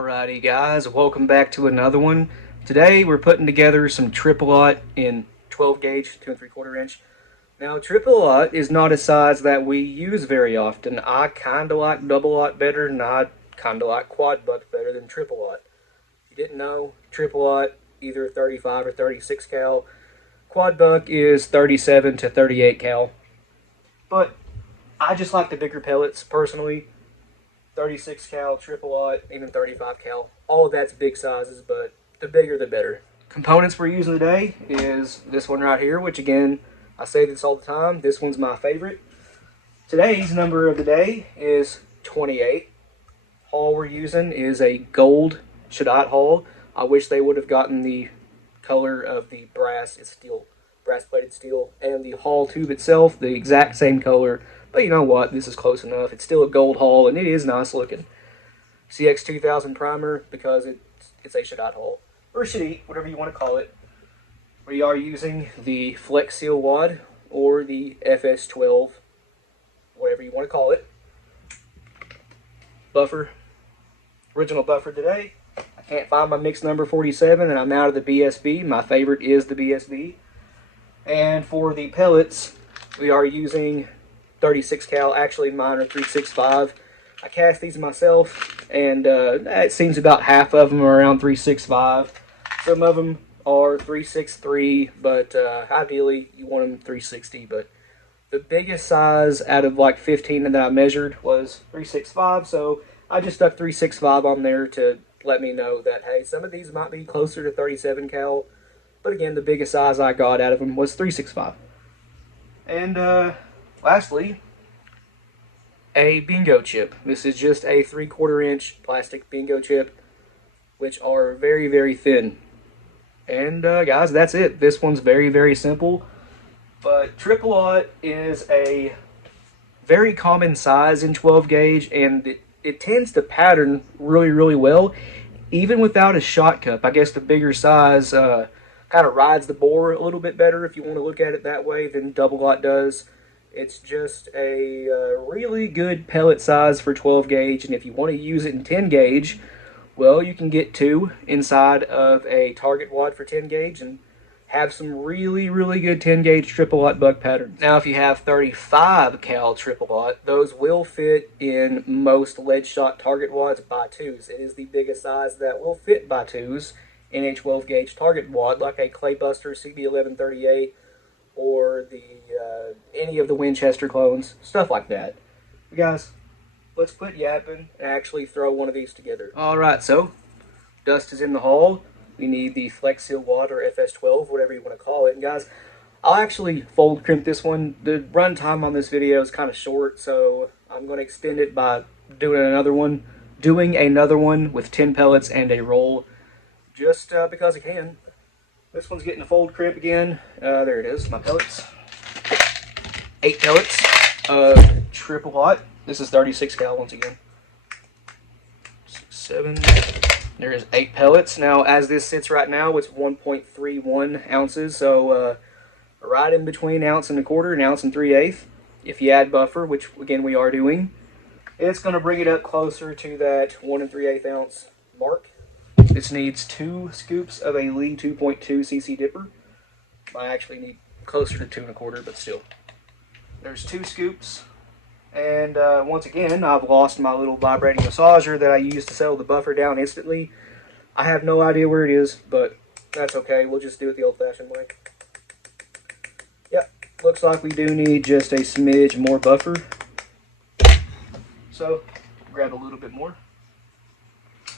Alrighty guys, welcome back to another one. Today we're putting together some triple aught in 12 gauge, 2 3/4 inch. Now triple aught is not a size that we use very often. I kinda like double aught better, and I kinda like quad buck better than triple aught. If you didn't know, triple aught either 35 or 36 cal. Quad buck is 37 to 38 cal. But I just like the bigger pellets personally. 36 cal, triple aught, even 35 cal. All of that's big sizes, but the bigger the better. Components we're using today is this one right here, which again, I say this all the time, this one's my favorite. Today's number of the day is 28. Hull we're using is a gold Shadot hull. I wish they would have gotten the color of the brass. It's steel, brass plated steel, and the hull tube itself, the exact same color. But you know what? This is close enough. It's still a gold hull, and it is nice looking. CX2000 primer because it's a Shadot hull, or Shadit, whatever you want to call it. We are using the Flex Seal wad or the FS12, whatever you want to call it. Buffer, original buffer today. I can't find my mix number 47, and I'm out of the BSB. My favorite is the BSB. And for the pellets, we are using 36 cal, actually mine are 365. I cast these myself, and it seems about half of them are around 365. Some of them are 363, but ideally you want them 360. But the biggest size out of like 15 that I measured was 365, so I just stuck 365 on there to let me know that, hey, some of these might be closer to 37 cal, but again, the biggest size I got out of them was 365. And lastly, a bingo chip. This is just a 3/4 inch plastic bingo chip, which are very, very thin. And guys, that's it. This one's very, very simple. But triple aught is a very common size in 12 gauge, and it tends to pattern really, really well, even without a shot cup. I guess the bigger size kind of rides the bore a little bit better, if you want to look at it that way, than double aught does. It's just a really good pellet size for 12 gauge, and if you want to use it in 10 gauge, well, you can get two inside of a target wad for 10 gauge and have some really, really good 10 gauge triple aught buck patterns. Now, if you have 35 cal triple aught, those will fit in most lead shot target wads by twos. It is the biggest size that will fit by twos in a 12 gauge target wad, like a Claybuster CB1138 or the any of the Winchester clones, stuff like that. But guys, let's quit yapping and actually throw one of these together. Alright, so dust is in the hull. We need the Flex Seal wad or FS12, whatever you want to call it. And guys, I'll actually fold crimp this one. The run time on this video is kind of short, so I'm going to extend it by doing another one with 10 pellets and a roll, just because I can. This one's getting a fold crimp again. There it is, my pellets. 8 pellets of triple aught. This is 36 cal once again. 6, 7. There is 8 pellets. Now, as this sits right now, it's 1.31 ounces, so right in between ounce and a quarter and ounce and 3/8. If you add buffer, which again we are doing, it's going to bring it up closer to that 1 3/8 ounce mark. This needs 2 scoops of a Lee 2.2 cc dipper. I actually need closer to 2 1/4, but still. There's 2 scoops. And once again, I've lost my little vibrating massager that I used to settle the buffer down instantly. I have no idea where it is, but that's okay. We'll just do it the old-fashioned way. Yep, looks like we do need just a smidge more buffer. So, grab a little bit more.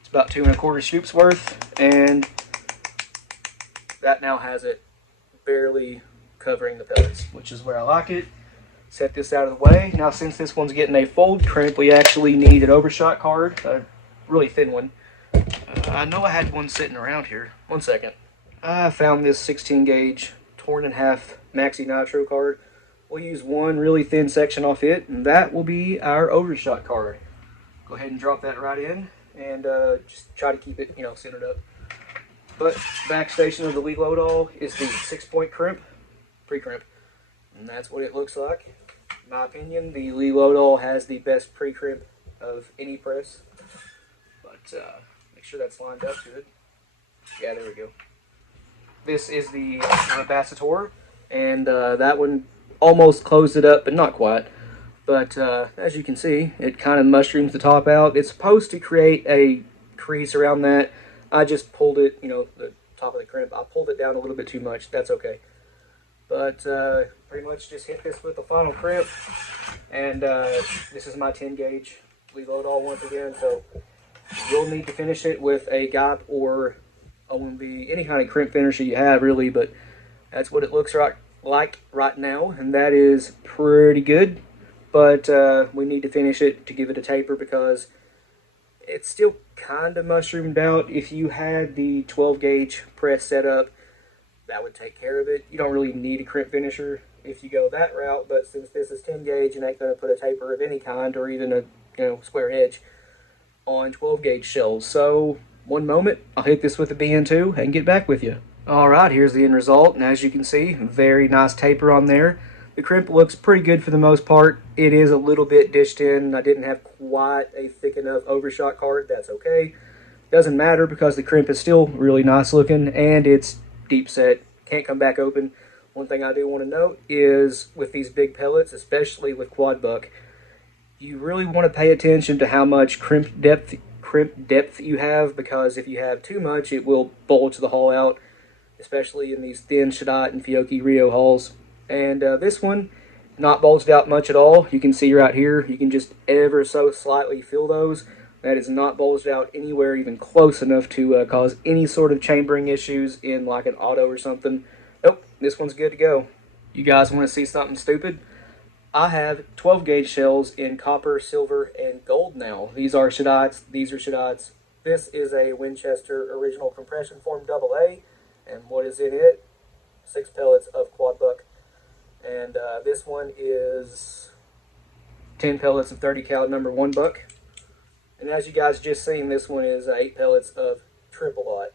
It's about 2 1/4 scoops worth, and that now has it barely covering the pellets, which is where I like it. Set this out of the way. Now, since this one's getting a fold crimp, we actually need an overshot card, a really thin one. I know I had one sitting around here. One second. I found this 16 gauge torn in half Maxi Nitro card. We'll use one really thin section off it, and that will be our overshot card. Go ahead and drop that right in, and just try to keep it, centered up. But backstation of the Lee Loadall is the 6-point crimp, pre-crimp, and that's what it looks like. In my opinion, the Lee Loadall has the best pre-crimp of any press. But Make sure that's lined up good. Yeah, there we go. This is the Rebacitor, and that one almost closed it up, but not quite. But as you can see, it kind of mushrooms the top out. It's supposed to create a crease around that. I just pulled it, you know, the top of the crimp. I pulled it down a little bit too much. That's okay. But pretty much just hit this with the final crimp. And this is my 10 gauge. Reload all once again. So you'll need to finish it with a GAP or OMV, any kind of crimp finisher you have, really. But that's what it looks like right now. And that is pretty good. But we need to finish it to give it a taper because it's still kind of mushroomed out. If you had the 12 gauge press set up, that would take care of it. You don't really need a crimp finisher if you go that route, but since this is 10 gauge, you ain't going to put a taper of any kind or even a square edge on 12 gauge shells. So one moment, I'll hit this with a BN2 and get back with you. Alright, here's the end result, and as you can see, very nice taper on there. The crimp looks pretty good for the most part. It is a little bit dished in. I didn't have quite a thick enough overshot card. That's okay. Doesn't matter because the crimp is still really nice looking and it's deep set. Can't come back open. One thing I do want to note is with these big pellets, especially with quad buck, you really want to pay attention to how much crimp depth you have, because if you have too much, it will bulge the hull out, especially in these thin Shadite and Fiocchi Rio hulls. And this one, not bulged out much at all. You can see right here, you can just ever so slightly feel those. That is not bulged out anywhere even close enough to cause any sort of chambering issues in like an auto or something. Nope, this one's good to go. You guys want to see something stupid? I have 12 gauge shells in copper, silver, and gold now. These are Shadites, these are Shadites. This is a Winchester original compression form AA, and what is in it? 6 pellets of quad buck. And this one is 10 pellets of 30 cal number 1 buck. And as you guys just seen, this one is 8 pellets of triple aught.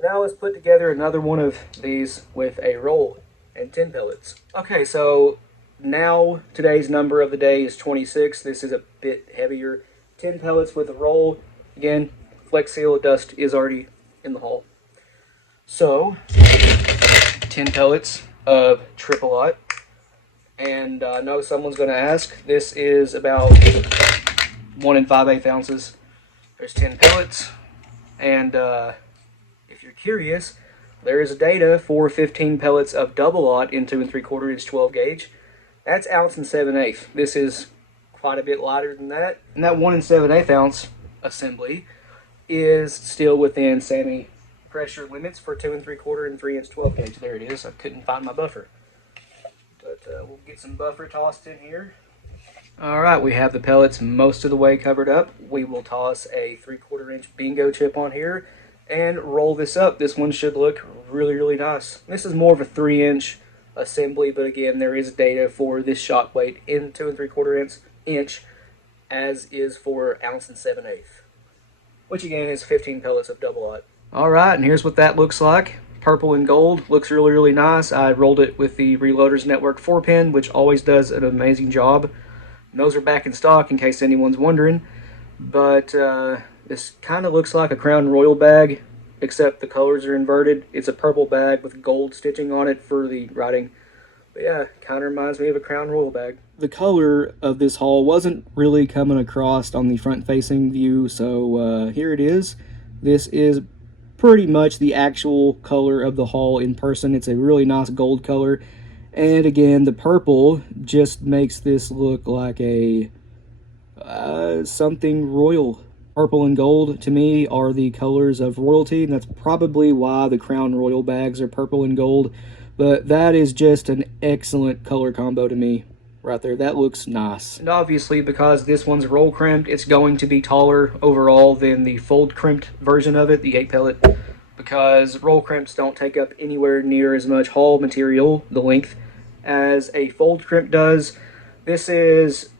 Now let's put together another one of these with a roll and 10 pellets. Okay, so now today's number of the day is 26. This is a bit heavier. 10 pellets with a roll. Again, Flex Seal dust is already in the hull. So 10 pellets of triple aught. And I know someone's going to ask, this is about 1 5/8 ounces. There's 10 pellets. And if you're curious, there is data for 15 pellets of double aught in 2 3/4 inch 12 gauge. That's 1 7/8. This is quite a bit lighter than that. And that 1 7/8 ounce assembly is still within SAMI pressure limits for 2 3/4 and 3 inch 12 gauge. There it is. I couldn't find my buffer. But we'll get some buffer tossed in here. Alright, we have the pellets most of the way covered up. We will toss a 3/4 inch bingo chip on here and roll this up. This one should look really, really nice. This is more of a 3 inch assembly, but again, there is data for this shot weight in 2 3/4 inch, as is for 1 7/8, which again is 15 pellets of double aught. Alright, and here's what that looks like. Purple and gold, looks really, really nice. I rolled it with the Reloaders Network 4-pin, which always does an amazing job. And those are back in stock in case anyone's wondering. But this kind of looks like a Crown Royal bag, except the colors are inverted. It's a purple bag with gold stitching on it for the writing. But yeah, kind of reminds me of a Crown Royal bag. The color of this haul wasn't really coming across on the front-facing view, so here it is. This is pretty much the actual color of the hull in person. It's a really nice gold color. And again, the purple just makes this look like a something royal. Purple and gold, to me, are the colors of royalty, and that's probably why the Crown Royal bags are purple and gold. But that is just an excellent color combo to me right there. That looks nice. And obviously, because this one's roll crimped, it's going to be taller overall than the fold crimped version of it, the 8 pellet, because roll crimps don't take up anywhere near as much hull material, the length, as a fold crimp does. This is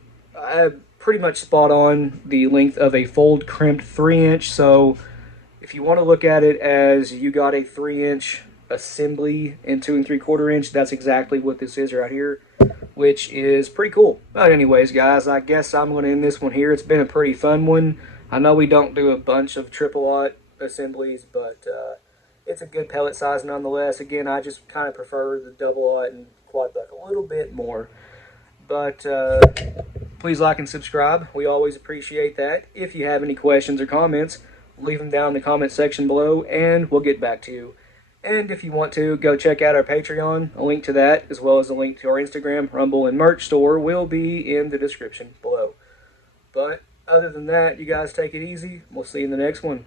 pretty much spot on the length of a fold crimped 3 inch, so if you want to look at it as you got a 3 inch assembly in 2 3/4 inch, that's exactly what this is right here, which is pretty cool. But anyways, guys, I guess I'm going to end this one here. It's been a pretty fun one. I know we don't do a bunch of triple aught assemblies, but it's a good pellet size nonetheless. Again, I just kind of prefer the double aught and quad buck a little bit more. But please like and subscribe. We always appreciate that. If you have any questions or comments, leave them down in the comment section below, and we'll get back to you. And if you want to, go check out our Patreon. A link to that, as well as a link to our Instagram, Rumble, and merch store will be in the description below. But other than that, you guys take it easy. We'll see you in the next one.